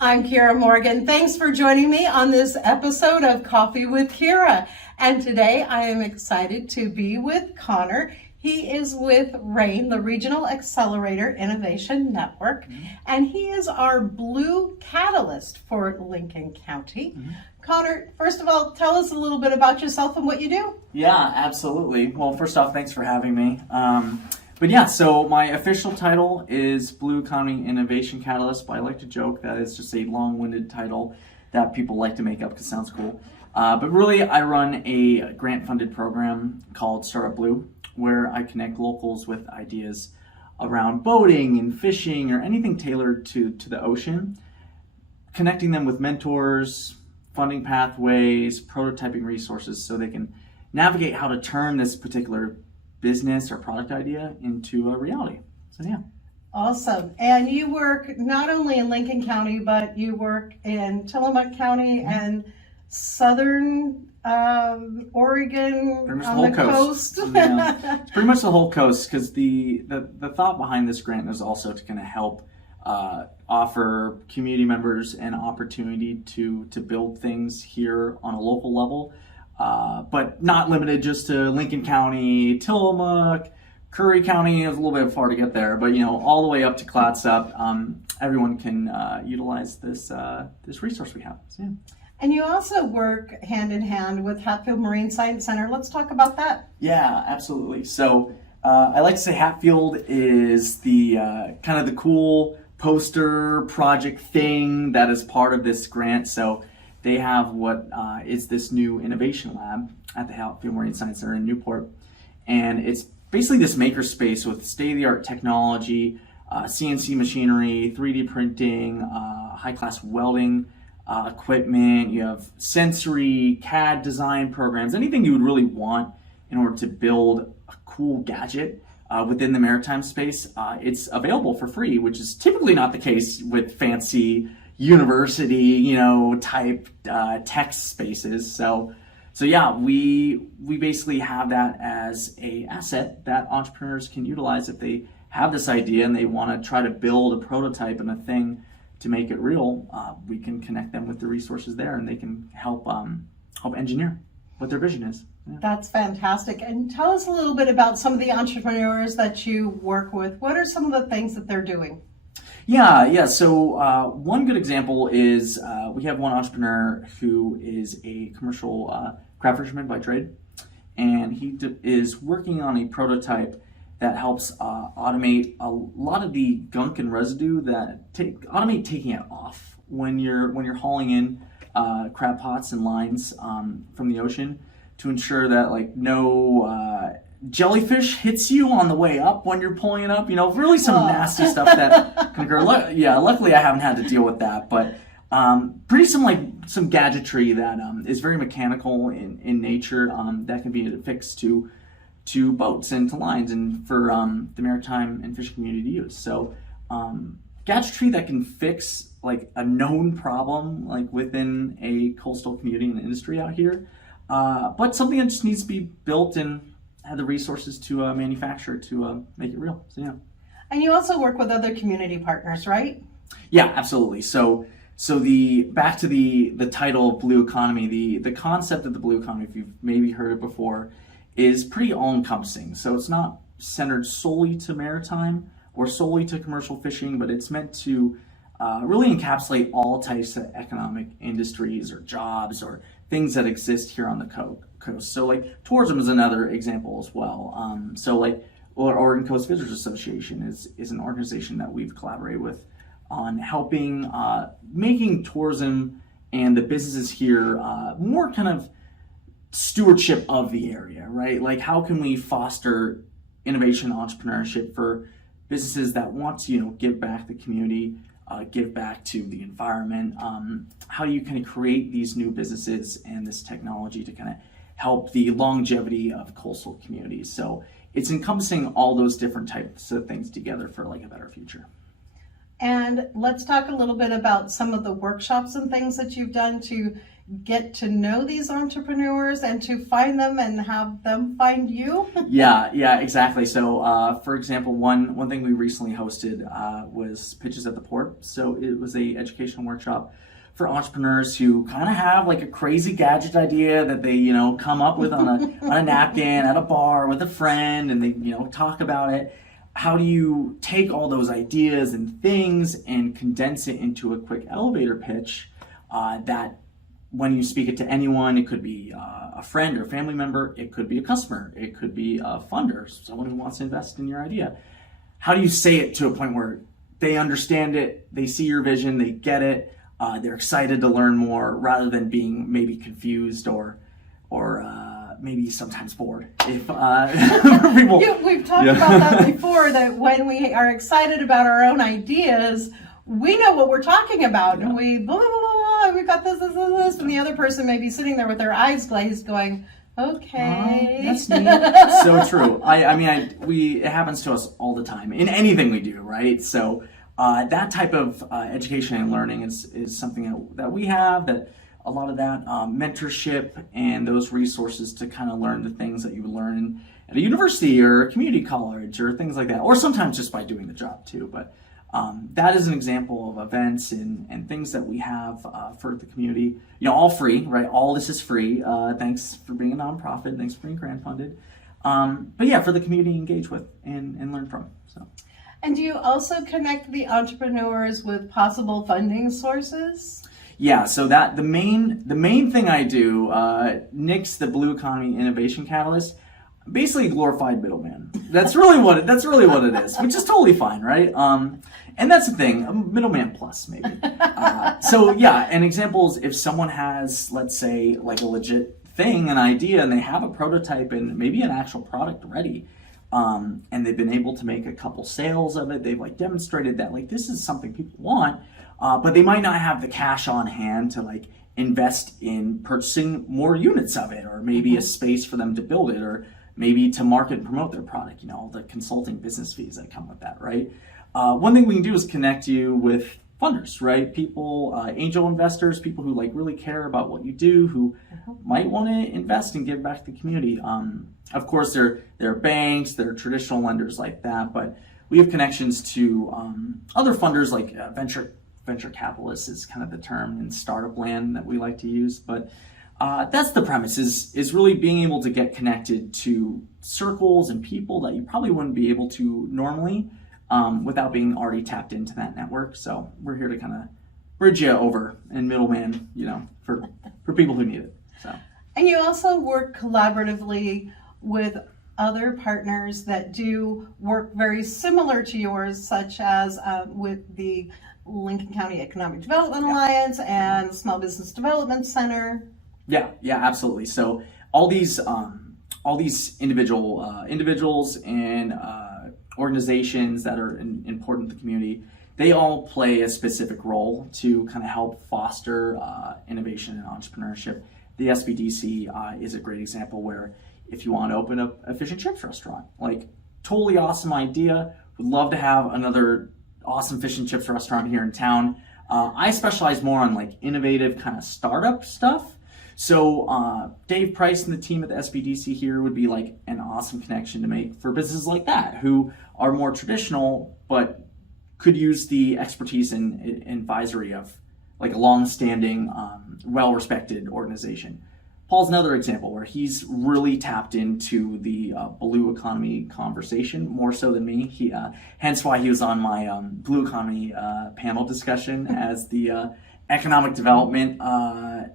I'm Kiera Morgan. Thanks for joining me on this episode of Coffee with Kiera. And today I am excited to be with Connor. He is with RAIN, the Regional Accelerator Innovation Network, and he is our Blue Catalyst for Lincoln County. Connor, first of all, tell us a little bit about yourself and what you do. Yeah, absolutely. Well, first off, thanks for having me. But yeah, so my official title is Blue Economy Innovation Catalyst, but I like to joke that it's just a long-winded title that people like to make up because it sounds cool. But really, I run a grant-funded program called Startup Blue, where I connect locals with ideas around boating and fishing or anything tailored to the ocean, connecting them with mentors, funding pathways, prototyping resources so they can navigate how to turn this particular business or product idea into a reality. So yeah. Awesome. And you work not only in Lincoln County, but you work in Tillamook County and Southern Oregon on the coast. Yeah. It's pretty much the whole coast, because the thought behind this grant is also to kind of help offer community members an opportunity to build things here on a local level. But not limited just to Lincoln County, Tillamook, Curry County is a little bit far to get there, but all the way up to Clatsop, everyone can utilize this resource we have. So, yeah. And you also work hand in hand with Hatfield Marine Science Center. Let's talk about that. Yeah, absolutely. So I like to say Hatfield is the kind of the cool poster project thing that is part of this grant. So they have what is this new innovation lab at the Hatfield Marine Science Center in Newport. And it's basically this makerspace with state-of-the-art technology, CNC machinery, 3D printing, high-class welding equipment. You have sensory, CAD design programs, anything you would really want in order to build a cool gadget within the maritime space. It's available for free, which is typically not the case with fancy university, type tech spaces. So yeah, we basically have that as a asset that entrepreneurs can utilize if they have this idea and they want to try to build a prototype and a thing to make it real. We can connect them with the resources there, and they can help engineer what their vision is. Yeah. That's fantastic. And tell us a little bit about some of the entrepreneurs that you work with. What are some of the things that they're doing? Yeah. So one good example is we have one entrepreneur who is a commercial crab fisherman by trade, and he is working on a prototype that helps automate a lot of the gunk and residue automate taking it off when you're hauling in crab pots and lines from the ocean, to ensure that no jellyfish hits you on the way up when you're pulling it up. Really some nasty stuff that can occur. Yeah, luckily I haven't had to deal with that, but pretty some gadgetry that is very mechanical in nature, that can be affixed to boats and to lines and for the maritime and fishing community to use. So gadgetry that can fix a known problem within a coastal community and industry out here, but something that just needs to be built and have the resources to manufacture to make it real. So yeah. And you also work with other community partners, right? Yeah, absolutely. So back to the title of Blue Economy, the concept of the Blue Economy, if you've maybe heard it before, is pretty all-encompassing. So it's not centered solely to maritime or solely to commercial fishing, but it's meant to really encapsulate all types of economic industries or jobs or things that exist here on the coast. So tourism is another example as well. Oregon Coast Visitors Association is an organization that we've collaborated with on helping making tourism and the businesses here more kind of stewardship of the area, right? How can we foster innovation and entrepreneurship for businesses that want to, give back to the community, give back to the environment? How do you kind of create these new businesses and this technology to kind of help the longevity of coastal communities? So it's encompassing all those different types of things together for a better future. And let's talk a little bit about some of the workshops and things that you've done to get to know these entrepreneurs and to find them and have them find you? Yeah, exactly. So, for example, one thing we recently hosted was Pitches at the Port. So it was a educational workshop for entrepreneurs who kind of have like a crazy gadget idea that they, come up with on a napkin at a bar with a friend, and they, talk about it. How do you take all those ideas and things and condense it into a quick elevator pitch that when you speak it to anyone, it could be a friend or a family member, it could be a customer, it could be a funder, someone who wants to invest in your idea. How do you say it to a point where they understand it, they see your vision, they get it, they're excited to learn more, rather than being maybe confused or maybe sometimes bored. If people, we've talked about that before, that when we are excited about our own ideas, we know what we're talking about, and we blah, blah, blah, blah, we've got this, and the other person may be sitting there with their eyes glazed going, okay. That's neat. So true. It happens to us all the time in anything we do, right? So that type of education and learning is something that we have, that a lot of that mentorship and those resources to kind of learn the things that you would learn at a university or a community college or things like that, or sometimes just by doing the job too. But that is an example of events and things that we have for the community, all free, right? All this is free. Thanks for being a nonprofit. Thanks for being grant funded. But yeah, for the community to engage with and learn from. So. And do you also connect the entrepreneurs with possible funding sources? Yeah, so that the main thing I do, Nick's the Blue Economy Innovation Catalyst, basically glorified middleman. That's really what it is, which is totally fine, right? And that's the thing, a middleman plus maybe. So yeah, an example is if someone has, let's say, like a legit thing, an idea, and they have a prototype and maybe an actual product ready, and they've been able to make a couple sales of it. They've demonstrated that this is something people want. But they might not have the cash on hand to invest in purchasing more units of it, or maybe a space for them to build it, or maybe to market and promote their product, all the consulting business fees that come with that, right? One thing we can do is connect you with funders, right? People, angel investors, people who really care about what you do, who might want to invest and give back to the community. Of course, there are banks, there are traditional lenders like that, but we have connections to other funders like venture capitalists is kind of the term in startup land that we like to use. But that's the premise, is really being able to get connected to circles and people that you probably wouldn't be able to normally without being already tapped into that network. So we're here to kind of bridge you over and middleman, for people who need it. So. And you also work collaboratively with other partners that do work very similar to yours, such as with the Lincoln County Economic Development Alliance and Small Business Development Center. Yeah, absolutely. So all these individuals and organizations that are important to the community, they all play a specific role to kind of help foster innovation and entrepreneurship. The SBDC is a great example where if you want to open up a fish and chips restaurant, totally awesome idea, would love to have another awesome fish and chips restaurant here in town. I specialize more on innovative kind of startup stuff. So Dave Price and the team at the SBDC here would be an awesome connection to make for businesses like that who are more traditional but could use the expertise and advisory of a long-standing, well-respected organization. Paul's another example where he's really tapped into the blue economy conversation more so than me. He, hence why he was on my blue economy panel discussion as the economic development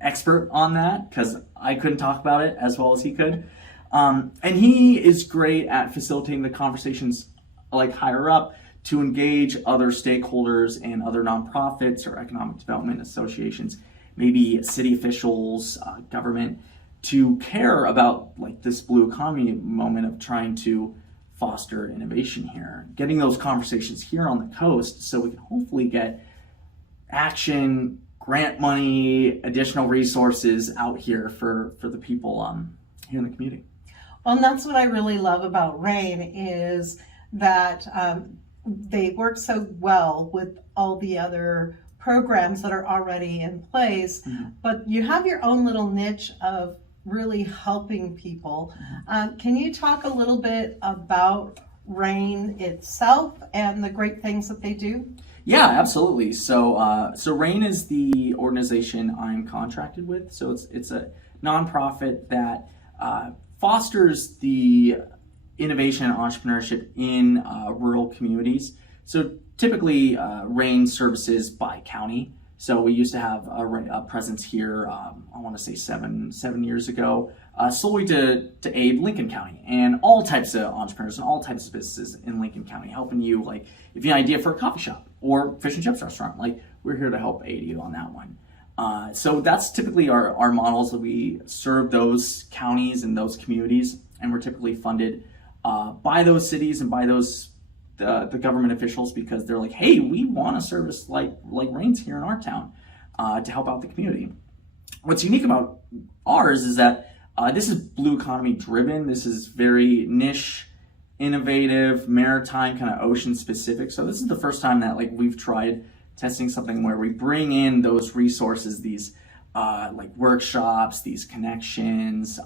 expert on that, because I couldn't talk about it as well as he could. And he is great at facilitating the conversations higher up to engage other stakeholders and other nonprofits or economic development associations, maybe city officials, government, to care about this blue economy moment of trying to foster innovation here, getting those conversations here on the coast so we can hopefully get action, grant money, additional resources out here for the people here in the community. Well, and that's what I really love about RAIN is that they work so well with all the other programs that are already in place, but you have your own little niche of really helping people. Can you talk a little bit about RAIN itself and the great things that they do? Yeah, absolutely. So RAIN is the organization I'm contracted with. So it's a nonprofit that fosters the innovation and entrepreneurship in rural communities. So typically, RAIN services by county. So we used to have a presence here, I want to say seven years ago, solely to aid Lincoln County and all types of entrepreneurs and all types of businesses in Lincoln County, helping you, like, if you have an idea for a coffee shop or fish and chips restaurant, like, we're here to help aid you on that one. So that's typically our models, that we serve those counties and those communities, and we're typically funded by those cities and by those the government officials, because they're like, hey, we want a service like RAIN's here in our town to help out the community. What's unique about ours is that this is blue economy driven. This is very niche, innovative, maritime, kind of ocean specific. So this is the first time that, like, we've tried testing something where we bring in those resources, these like workshops, these connections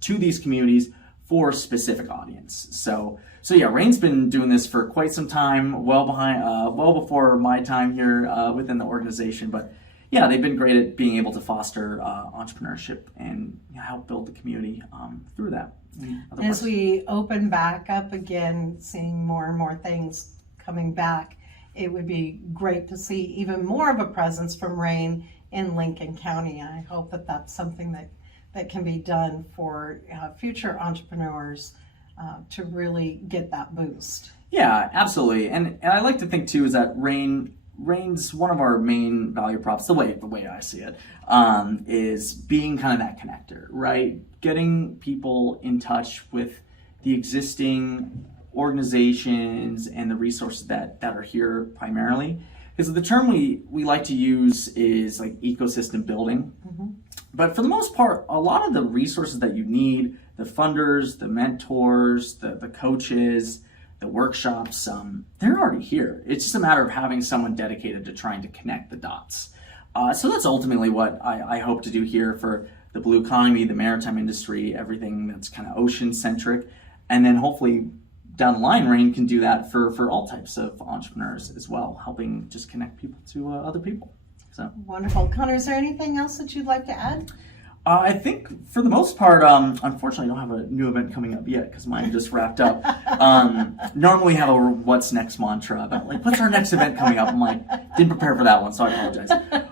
to these communities for a specific audience. So yeah, RAIN's been doing this for quite some time, well before my time here within the organization. But yeah, they've been great at being able to foster entrepreneurship and help build the community through that. As we open back up again, seeing more and more things coming back, it would be great to see even more of a presence from RAIN in Lincoln County. I hope that that's something that can be done for future entrepreneurs to really get that boost. Yeah, absolutely. And I like to think too is that RAIN's one of our main value props, the way I see it, is being kind of that connector, right? Getting people in touch with the existing organizations and the resources that are here primarily. Because the term we like to use is like ecosystem building. But for the most part, a lot of the resources that you need, the funders, the mentors, the coaches, the workshops, they're already here. It's just a matter of having someone dedicated to trying to connect the dots. So that's ultimately what I hope to do here for the blue economy, the maritime industry, everything that's kind of ocean-centric. And then hopefully down the line, RAIN can do that for all types of entrepreneurs as well, helping just connect people to other people. So wonderful. Connor, is there anything else that you'd like to add? I think for the most part, unfortunately, I don't have a new event coming up yet because mine just wrapped up. Normally have a what's next mantra about, like, what's our next event coming up? I'm like, didn't prepare for that one, so I apologize.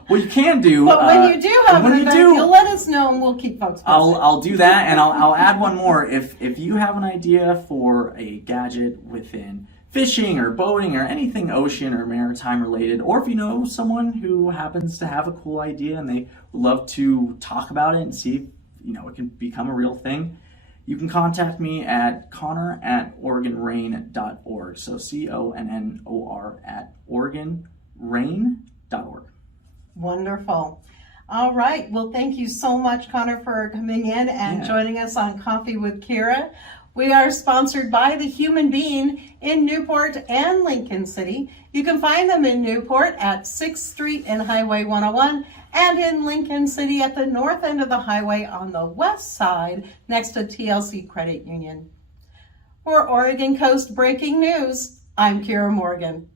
What you can do, but when you do have an event, you'll let us know and we'll keep folks posted. I'll do that, and I'll add one more. If you have an idea for a gadget within fishing or boating or anything ocean or maritime related, or if you know someone who happens to have a cool idea and they would love to talk about it and see if it can become a real thing, you can contact me at connor@oregonrain.org. So CONNOR@oregonrain.org. Wonderful. All right. Well, thank you so much, Connor, for coming in and joining us on Coffee with Kiera. We are sponsored by The Human Being in Newport and Lincoln City. You can find them in Newport at 6th Street and Highway 101, and in Lincoln City at the north end of the highway on the west side next to TLC Credit Union. For Oregon Coast Breaking News, I'm Kiera Morgan.